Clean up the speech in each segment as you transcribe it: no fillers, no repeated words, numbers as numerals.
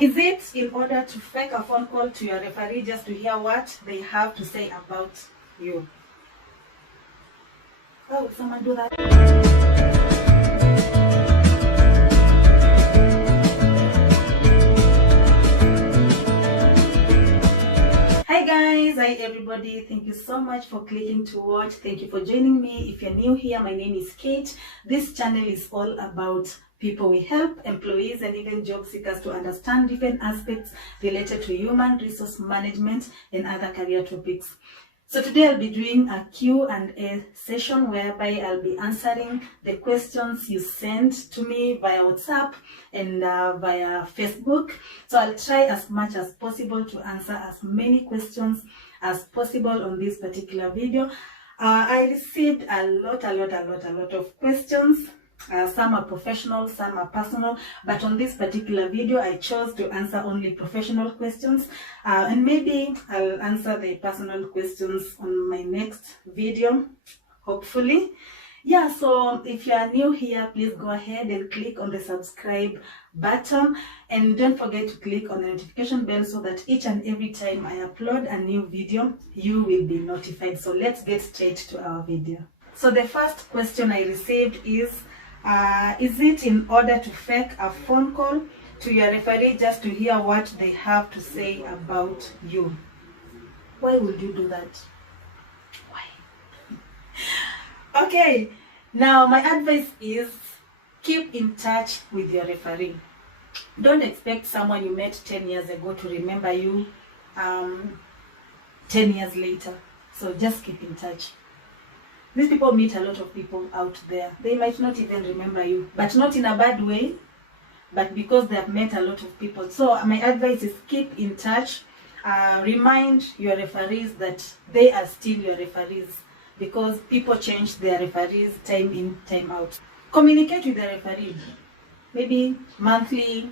Is it in order to fake a phone call to your referee just to hear what they have to say about you? Why would someone do that? Hi guys, hi everybody. Thank you so much for clicking to watch. Thank you for joining me. If you're new here, my name is Kate. This channel is all about people we help, employees and even job seekers to understand different aspects related to human resource management and other career topics. So today I'll be doing a Q&A session whereby I'll be answering the questions you sent to me via WhatsApp and via Facebook. So I'll try as much as possible to answer as many questions as possible on this particular video. I received a lot of questions. Some are professional, some are personal, but on this particular video I chose to answer only professional questions, and maybe I'll answer the personal questions on my next video, hopefully. Yeah, so if you are new here, please go ahead and click on the subscribe button, and don't forget to click on the notification bell so that each and every time I upload a new video, you will be notified. So let's get straight to our video. So the first question I received is it in order to fake a phone call to your referee just to hear what they have to say about you? Why would you do that? Why? Okay, now my advice is keep in touch with your referee. Don't expect someone you met 10 years ago to remember you 10 years later. So just keep in touch. These people meet a lot of people out there. They might not even remember you, but not in a bad way, but because they have met a lot of people. So my advice is keep in touch. Remind your referees that they are still your referees, because people change their referees time in, time out. Communicate with the referee, maybe monthly,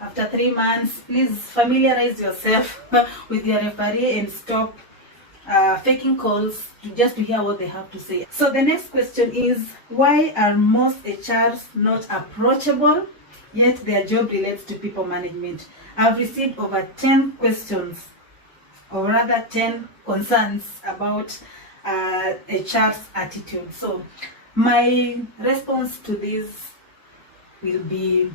after 3 months. Please familiarize yourself with your referee and stop faking calls just to hear what they have to say. So the next question is, why are most HRs not approachable, yet their job relates to people management? I've received over 10 questions, or rather 10 concerns about HR's attitude. So my response to this will be,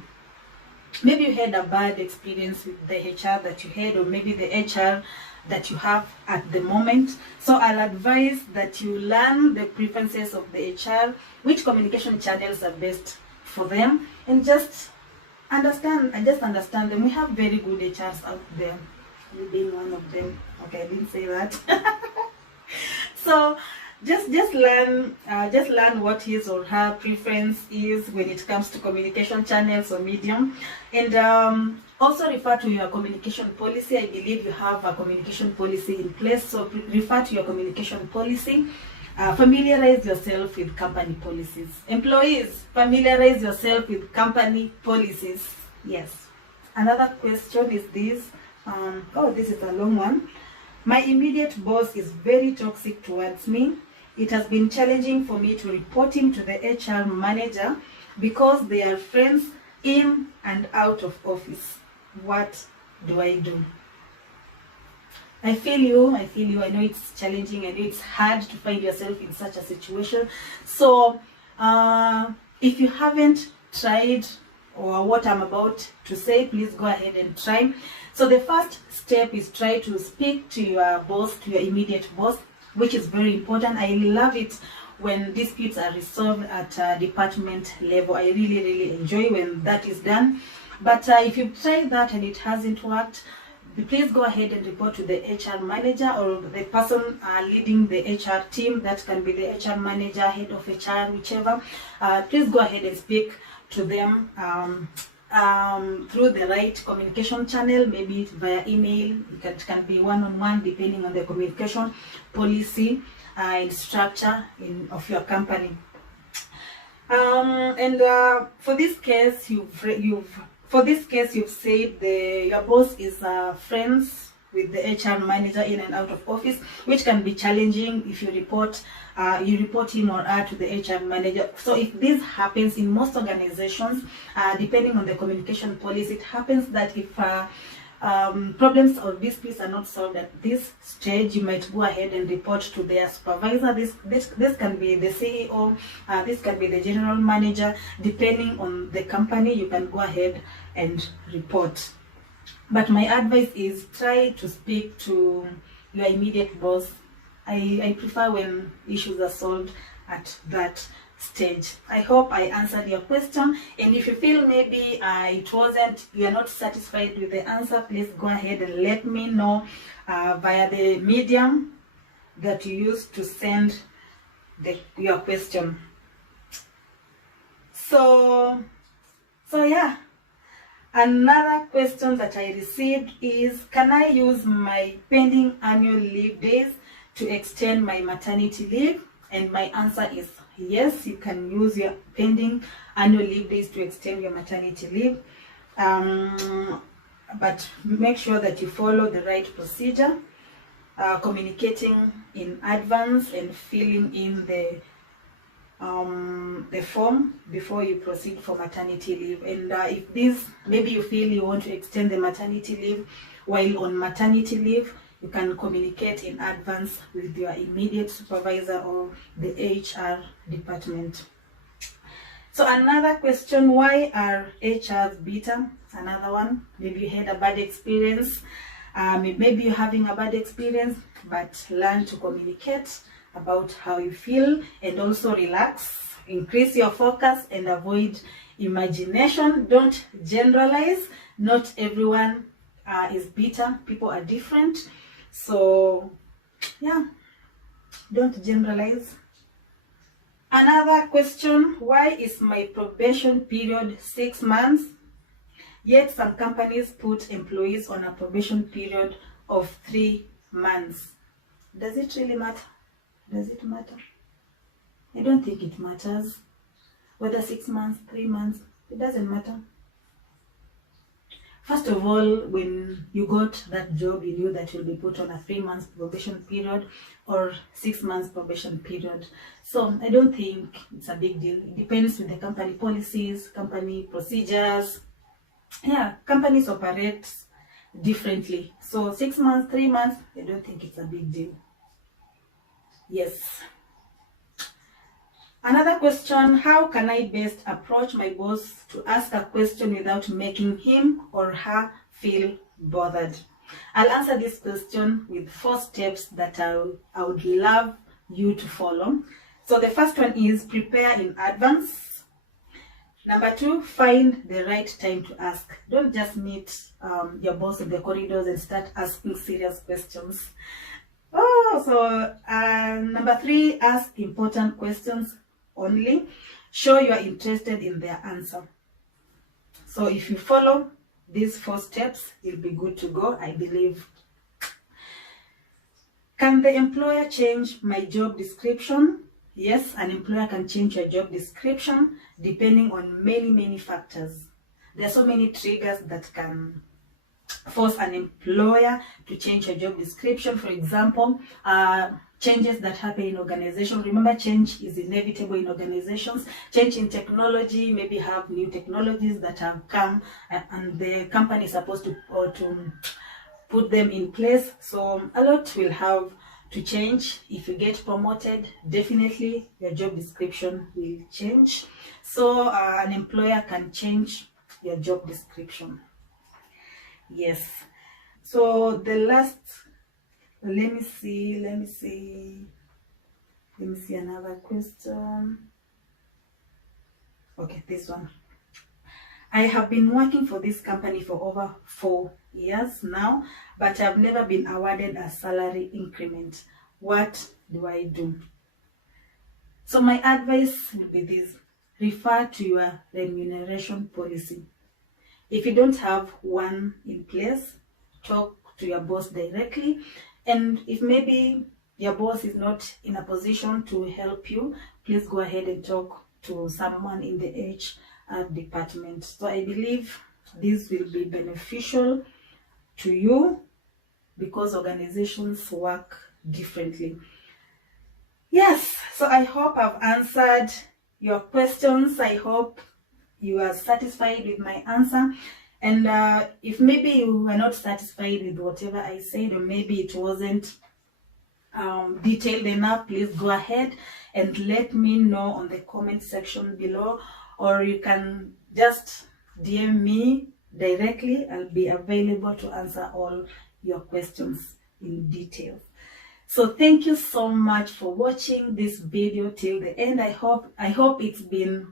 maybe you had a bad experience with the HR that you had, or maybe the HR that you have at the moment. So I'll advise that you learn the preferences of the HR, which communication channels are best for them, and just understand them. We have very good HRs out there, you being one of them. Okay, I didn't say that. So just learn what his or her preference is when it comes to communication channels or medium, and also refer to your communication policy. I believe you have a communication policy in place, so refer to your communication policy. Familiarize yourself with company policies. Employees, familiarize yourself with company policies. Yes. Another question is this. This is a long one. My immediate boss is very toxic towards me. It has been challenging for me to report him to the HR manager because they are friends in and out of office. What do I do? I feel you. I know it's challenging. I know it's hard to find yourself in such a situation. So if you haven't tried or what I'm about to say, please go ahead and try. So the first step is try to speak to your boss, to your immediate boss, which is very important. I love it when disputes are resolved at department level. I really enjoy when that is done. But if you've tried that and it hasn't worked, please go ahead and report to the HR manager or the person leading the HR team. That can be the HR manager, head of HR, whichever. Please go ahead and speak to them through the right communication channel, maybe via email. It can be one-on-one, depending on the communication policy and structure of your company. For this case, you've said your boss is friends with the HR manager in and out of office, which can be challenging if you report him or her to the HR manager. So if this happens in most organizations, depending on the communication policy, it happens that if problems or disputes are not solved at this stage, you might go ahead and report to their supervisor. This can be the CEO, this can be the general manager. Depending on the company, you can go ahead and report. But my advice is try to speak to your immediate boss. I prefer when issues are solved at that stage. I hope I answered your question, and if you feel maybe you are not satisfied with the answer, please go ahead and let me know via the medium that you use to send your question. So yeah, another question that I received is, can I use my pending annual leave days to extend my maternity leave? And my answer is yes, you can use your pending annual leave days to extend your maternity leave. But make sure that you follow the right procedure, communicating in advance and filling in the form before you proceed for maternity leave. And if maybe you feel you want to extend the maternity leave while on maternity leave, you can communicate in advance with your immediate supervisor or the HR department. So another question, why are HRs bitter? Another one, maybe you had a bad experience. Maybe you're having a bad experience, but learn to communicate about how you feel, and also relax, increase your focus, and avoid imagination. Don't generalize. Not everyone is bitter. People are different. So yeah, don't generalize. Another question, why is my probation period 6 months? Yet some companies put employees on a probation period of 3 months. Does it really matter? Does it matter? I don't think it matters. Whether 6 months, 3 months, it doesn't matter. First of all, when you got that job, you knew that you'll be put on a 3 months probation period or 6 months probation period. So I don't think it's a big deal. It depends with the company policies, company procedures. Yeah, companies operate differently. So 6 months, 3 months, I don't think it's a big deal. Yes. Another question, how can I best approach my boss to ask a question without making him or her feel bothered? I'll answer this question with 4 steps that I would love you to follow. So the first one is prepare in advance. Number 2, find the right time to ask. Don't just meet your boss in the corridors and start asking serious questions. Number 3, ask important questions only. Show you are interested in their answer. So if you follow these 4 steps, you'll be good to go, I believe. Can the employer change my job description? Yes, an employer can change your job description depending on many factors. There are so many triggers that can force an employer to change your job description. For example, changes that happen in organizations. Remember, change is inevitable in organizations. Change in technology, maybe have new technologies that have come and the company is supposed to put them in place. So a lot will have to change. If you get promoted, definitely your job description will change. So an employer can change your job description. Yes. So the last, let me see another question. Okay, this one. I have been working for this company for over 4 years now, but I've never been awarded a salary increment. What do I do? So my advice would be this: refer to your remuneration policy. If you don't have one in place, talk to your boss directly. And if maybe your boss is not in a position to help you, please go ahead and talk to someone in the HR department. So I believe this will be beneficial to you. because organizations work differently. Yes, so I hope I've answered your questions. I hope you are satisfied with my answer. And if maybe you are not satisfied with whatever I said, or maybe it wasn't detailed enough, please go ahead and let me know on the comment section below, or you can just DM me directly. I'll be available to answer all your questions in detail. So thank you so much for watching this video till the end. I hope it's been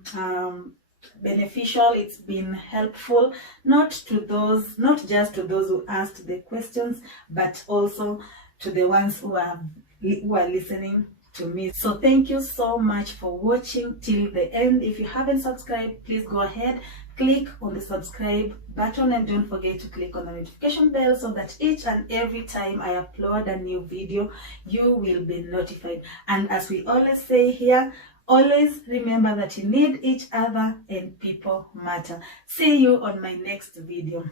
beneficial, it's been helpful, not just to those who asked the questions, but also to the ones who are listening to me. So thank you so much for watching till the end. If you haven't subscribed, please go ahead, click on the subscribe button, and don't forget to click on the notification bell so that each and every time I upload a new video, you will be notified. And as we always say here, always remember that you need each other and people matter. See you on my next video.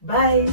Bye.